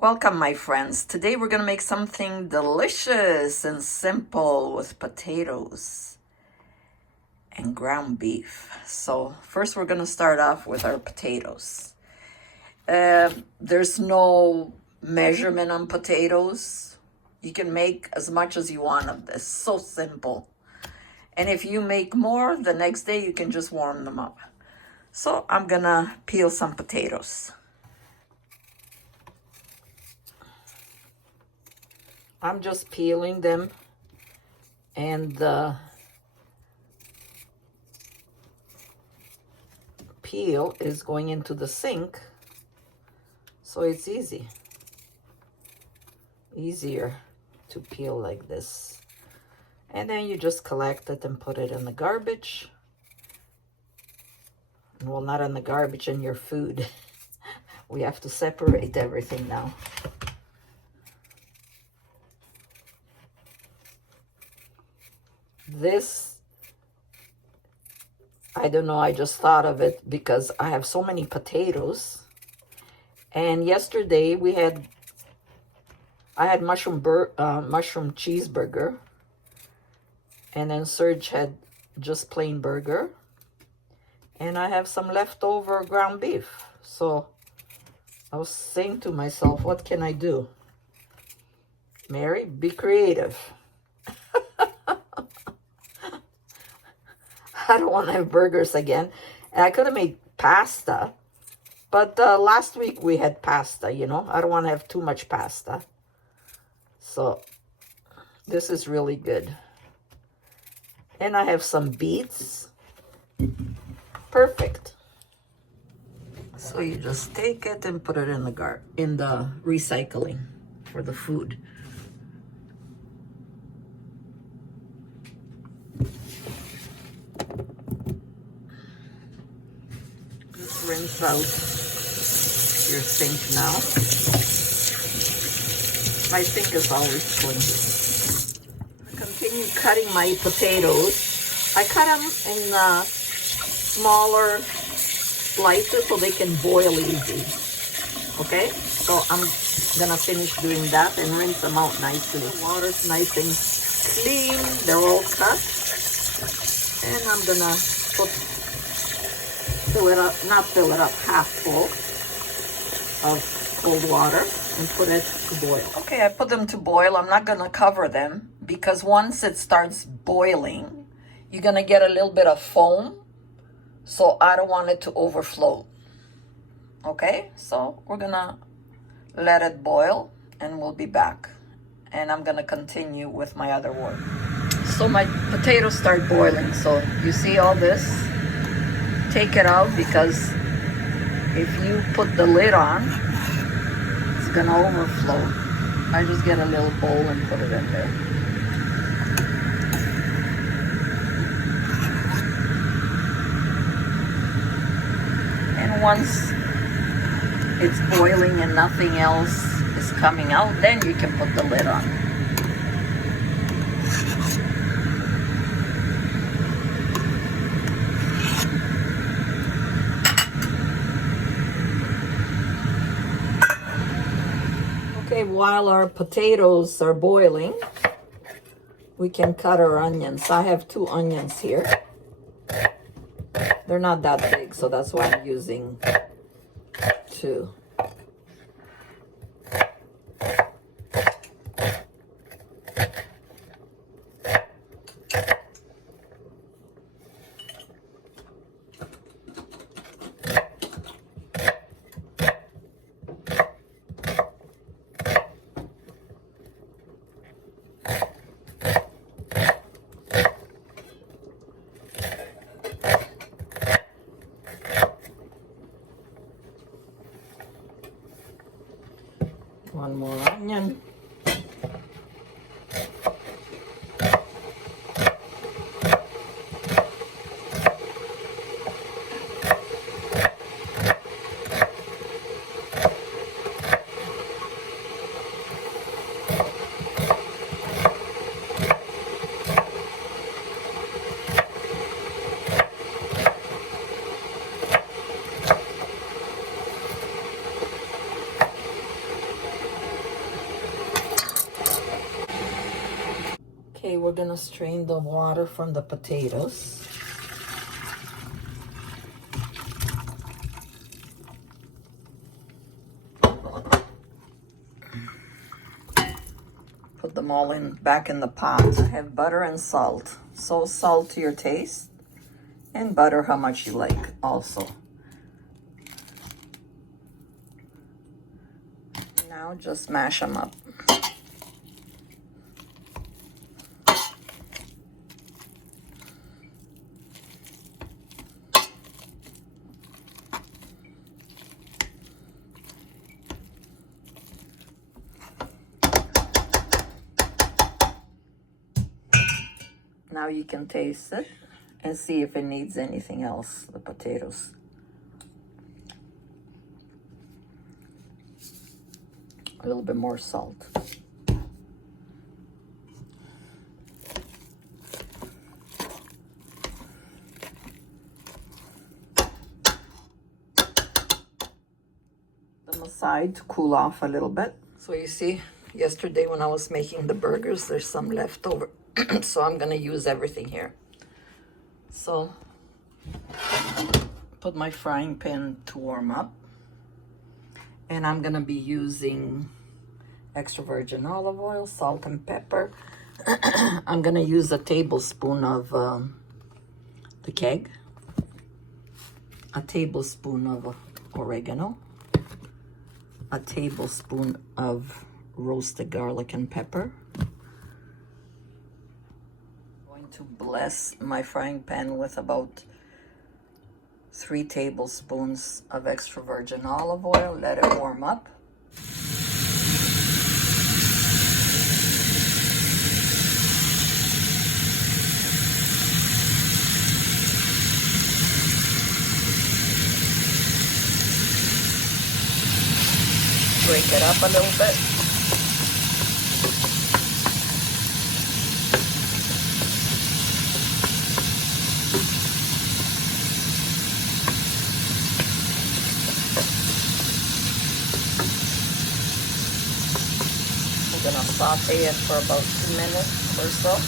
Welcome, my friends. Today we're going to make something delicious and simple with potatoes and ground beef. So first we're going to start off with our potatoes. There's no measurement on potatoes. You can make as much as you want of this. So simple. And if you make more, the next day you can just warm them up. So I'm going to peel some potatoes. I'm just peeling them, and the peel is going into the sink, so it's easier to peel like this. And then you just collect it and put it in the garbage. Well, not in the garbage, in your food. We have to separate everything now. This, I don't know, I just thought of it because I have so many potatoes. And yesterday I had mushroom cheeseburger. And then Serge had just plain burger. And I have some leftover ground beef. So I was saying to myself, what can I do? Mary, be creative. I don't want to have burgers again. And I could have made pasta. But last week we had pasta, you know. I don't want to have too much pasta. So this is really good. And I have some beets. Perfect. So you just take it and put it in the recycling for the food. Rinse out your sink now. My sink is always clean. Continue cutting my potatoes. I cut them in smaller slices so they can boil easy. Okay, so I'm gonna finish doing that and rinse them out nicely. The water's nice and clean. They're all cut, and I'm gonna not fill it up, half full of cold water and put it to boil. Okay, I put them to boil. I'm not gonna cover them because once it starts boiling, you're gonna get a little bit of foam. So I don't want it to overflow. Okay, so we're gonna let it boil and we'll be back. And I'm gonna continue with my other work. So my potatoes start boiling. So you see all this? Take it out because if you put the lid on, it's gonna overflow. I just get a little bowl and put it in there. And once it's boiling and nothing else is coming out, then you can put the lid on. Okay, while our potatoes are boiling, we can cut our onions. I have 2 onions here. They're not that big, so that's why I'm using 2. One more onion. Okay, we're gonna strain the water from the potatoes. Put them all back in the pot. I have butter and salt. So salt to your taste, and butter how much you like also. Now just mash them up. Now you can taste it and see if it needs anything else, the potatoes. A little bit more salt. Them aside to cool off a little bit. So you see, yesterday when I was making the burgers, there's some left over. So I'm gonna use everything here. So put my frying pan to warm up. And I'm gonna be using extra virgin olive oil, salt and pepper. I'm gonna use a tablespoon of the keg, a tablespoon of oregano, a tablespoon of roasted garlic and pepper. I'm going to bless my frying pan with about 3 tablespoons of extra virgin olive oil. Let it warm up. Break it up a little bit. We're gonna saute it for about 2 minutes or so.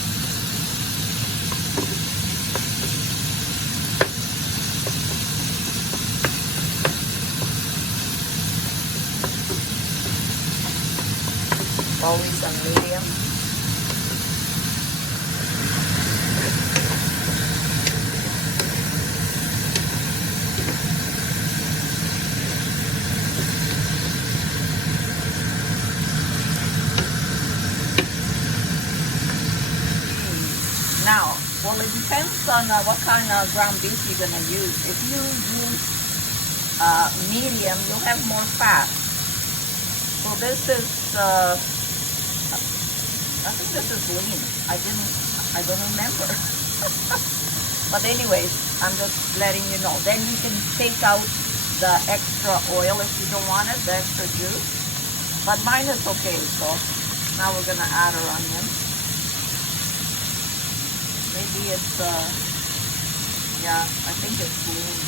Always on medium. Now, well, it depends on what kind of ground beef you're gonna use. If you use medium, you'll have more fat. So this is, I think this is lean. I don't remember. But anyways, I'm just letting you know. Then you can take out the extra oil if you don't want it, the extra juice. But mine is okay, so now we're gonna add our onions. Maybe it's, yeah, I think it's lean.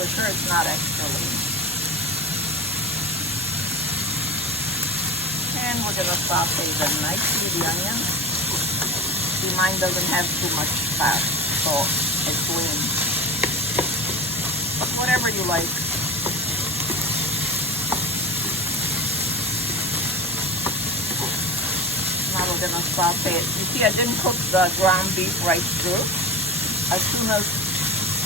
For sure it's not extra lean. And we're gonna saute them nicely, the onions. See, mine doesn't have too much fat, so it's lean. But whatever you like. Now we're gonna saute it. You see, I didn't cook the ground beef right through. As soon as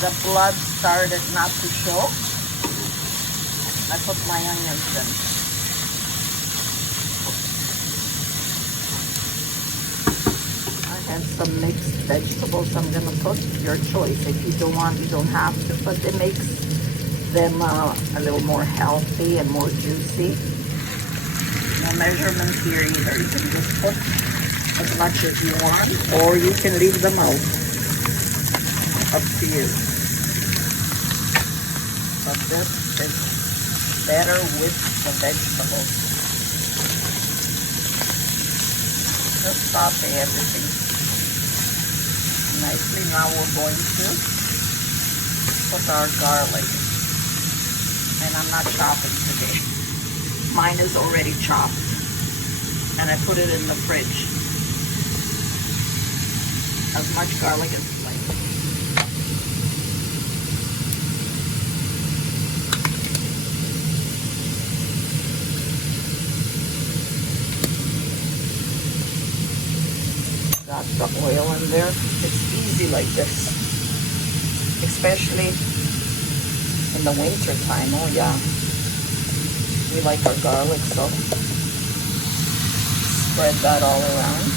the blood started not to show, I put my onions in. And some mixed vegetables I'm gonna put, your choice. If you don't want, you don't have to, but it makes them a little more healthy and more juicy. No measurements here either. You can just put as much as you want, or you can leave them out. Up to you. But this is better with the vegetables. Just saute everything nicely. Now we're going to put our garlic, and I'm not chopping today. Mine is already chopped, and I put it in the fridge. as much garlic as you like. Got the oil in there. It's easy like this, especially in the winter time. Oh yeah, we like our garlic, so spread that all around.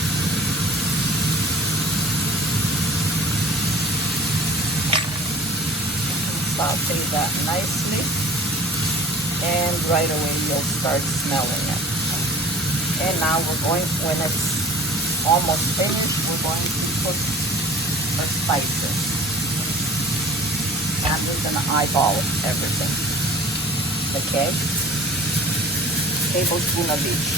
Saute that nicely, and right away you'll start smelling it. And now we're going, when it's almost finished, we're going to put our spices. I'm just gonna eyeball everything. Okay? Tablespoon of each.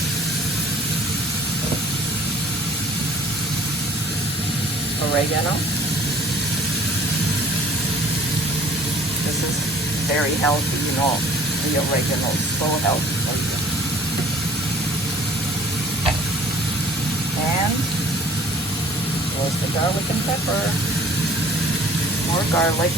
Oregano. This is very healthy, you know. The oregano is so healthy for you. And was the garlic and pepper. More garlic.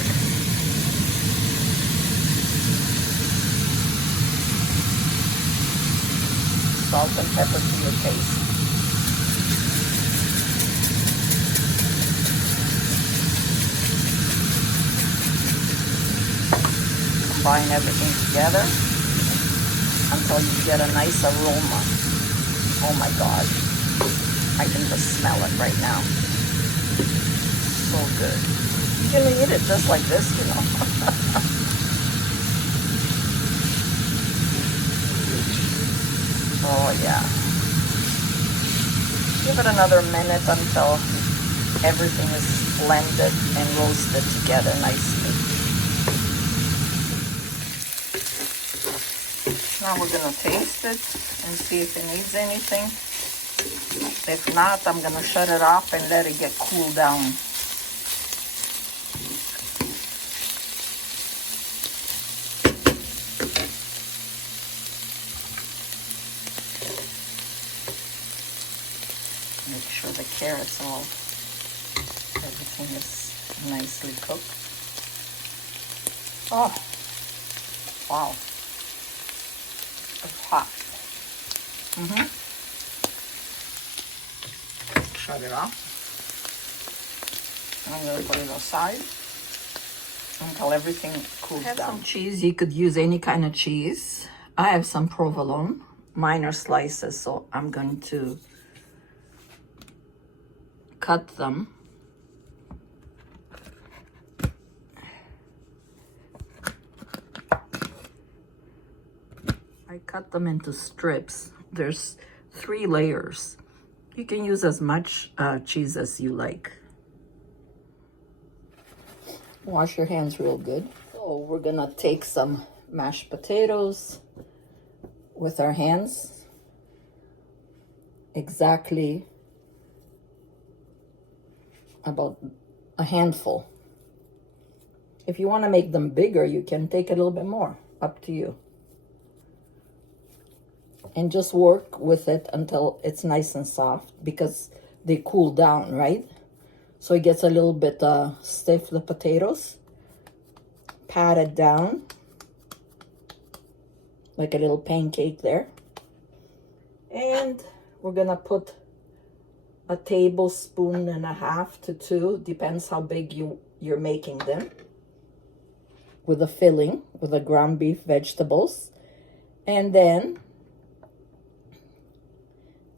Salt and pepper to your taste. Combine everything together until you get a nice aroma. Oh my God. I can just smell it right now. So good. You can eat it just like this, you know. Oh yeah. Give it another minute until everything is blended and roasted together nicely. Now we're gonna taste it and see if it needs anything. If not, I'm gonna shut it off and let it get cooled down. Make sure the carrots all, everything is nicely cooked. Oh, wow. It's hot. Shut it off. I'm going to put it aside until everything cools down. Some cheese. You could use any kind of cheese. I have some provolone. Mine are slices, so I'm going to cut them. I cut them into strips. There's 3 layers. You can use as much cheese as you like. Wash your hands real good. So we're gonna take some mashed potatoes with our hands. Exactly about a handful. If you want to make them bigger, you can take a little bit more. Up to you. And just work with it until it's nice and soft, because they cool down, right? So it gets a little bit stiff, the potatoes. Pat it down like a little pancake there. And we're gonna put a tablespoon and a half to 2, depends how big you're making them, with a filling, with the ground beef vegetables. And then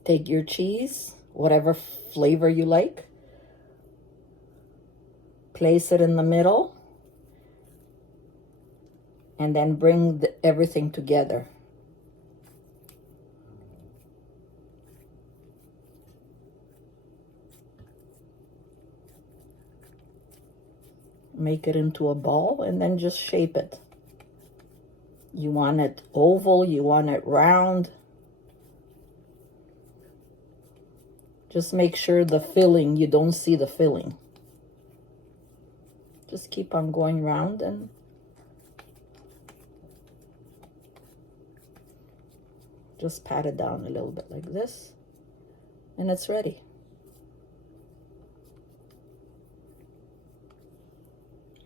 take your cheese, whatever flavor you like, place it in the middle, and then bring everything together. Make it into a ball and then just shape it. You want it oval, you want it round. Just make sure the filling, you don't see the filling. Just keep on going round and just pat it down a little bit like this, and it's ready.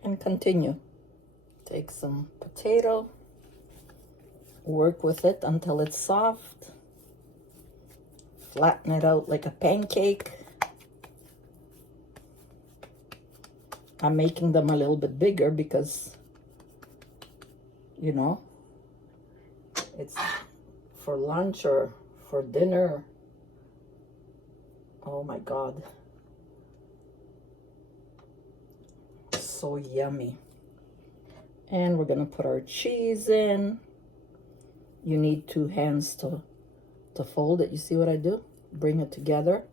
and continue. Take some potato, work with it until it's soft, flatten it out like a pancake. I'm making them a little bit bigger because, you know, it's for lunch or for dinner. Oh my God. So yummy. And we're gonna put our cheese in. You need 2 hands to fold it. You see what I do? Bring it together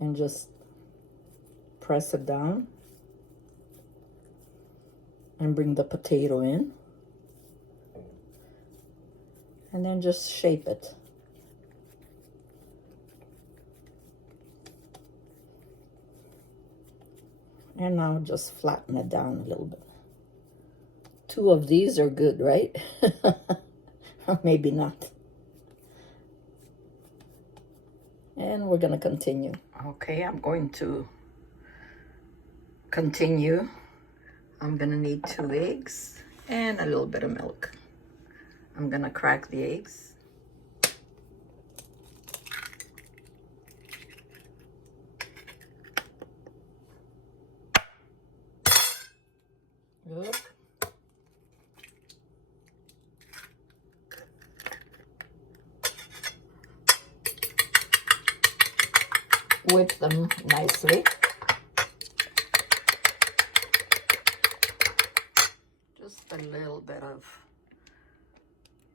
and just press it down. And bring the potato in. And then just shape it. And now just flatten it down a little bit. 2 of these are good, right? Maybe not. And we're gonna continue. Okay, I'm going to continue. I'm gonna need 2 eggs and a little bit of milk. I'm gonna crack the eggs. Good. Whip them nicely. Just a little bit of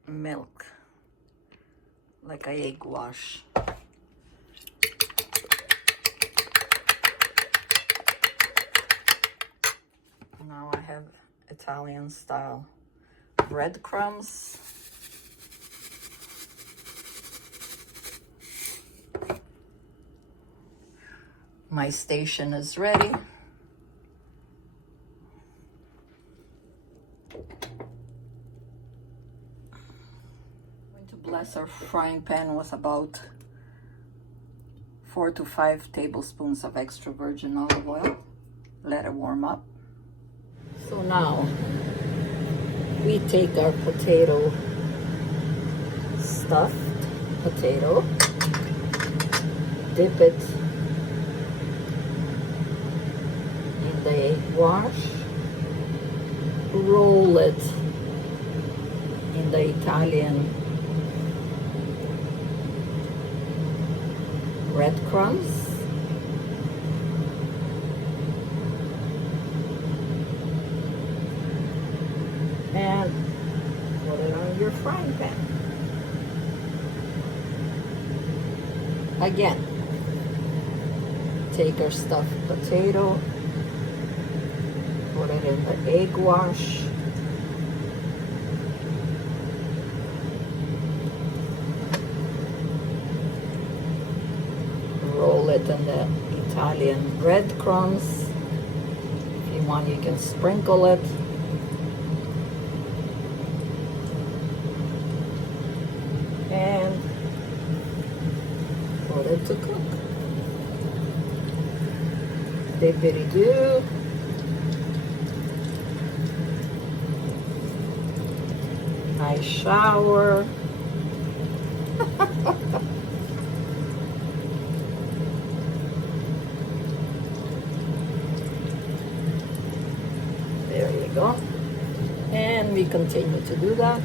milk, like an egg wash. Now I have Italian style breadcrumbs. My station is ready. Bless our frying pan with about 4 to 5 tablespoons of extra virgin olive oil. Let it warm up. So now we take our potato, stuffed potato, dip it in the egg wash, roll it in the Italian breadcrumbs, and put it on your frying pan. Again, take our stuffed potato, put it in the egg wash, roll it in the Italian breadcrumbs. If you want, you can sprinkle it. And put it to cook. Dippity-doo. Nice shower. There you go. And we continue to do that.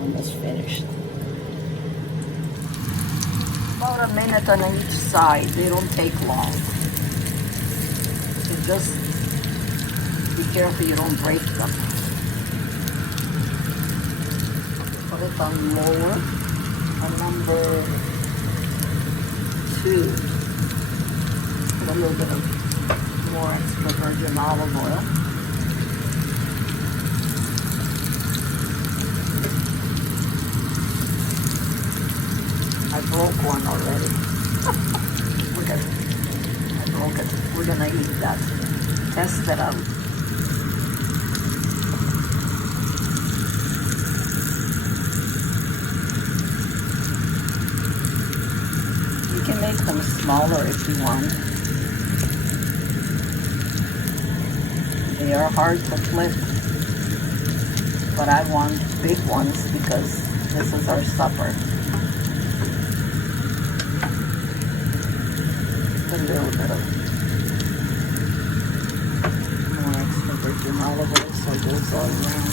Almost finished. About a minute on each side. They don't take long. So just be careful you don't break them. Put it on lower, on number 2. Put a little bit of more extra virgin olive oil. I broke one already. Look at it. I broke Okay, we're gonna eat that. Test it out. You can make them smaller if you want. They are hard to flip, but I want big ones because this is our supper. A little bit of more extra virgin olive oil so it goes all around.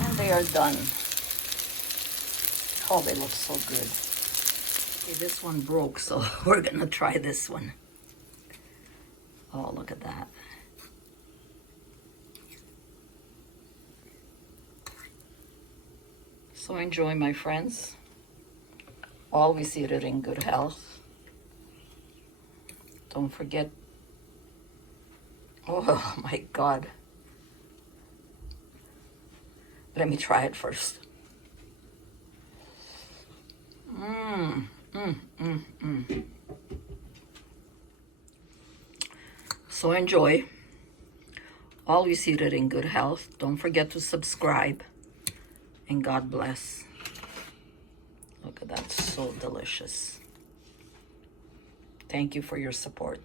And they are done. Oh, they look so good. Okay, this one broke, so we're gonna try this one. Oh, look at that. So enjoy, my friends. Always eat it in good health. Don't forget. Oh my God. Let me try it first. So enjoy. Always eat it in good health. Don't forget to subscribe. And God bless. Look at that, so delicious. Thank you for your support.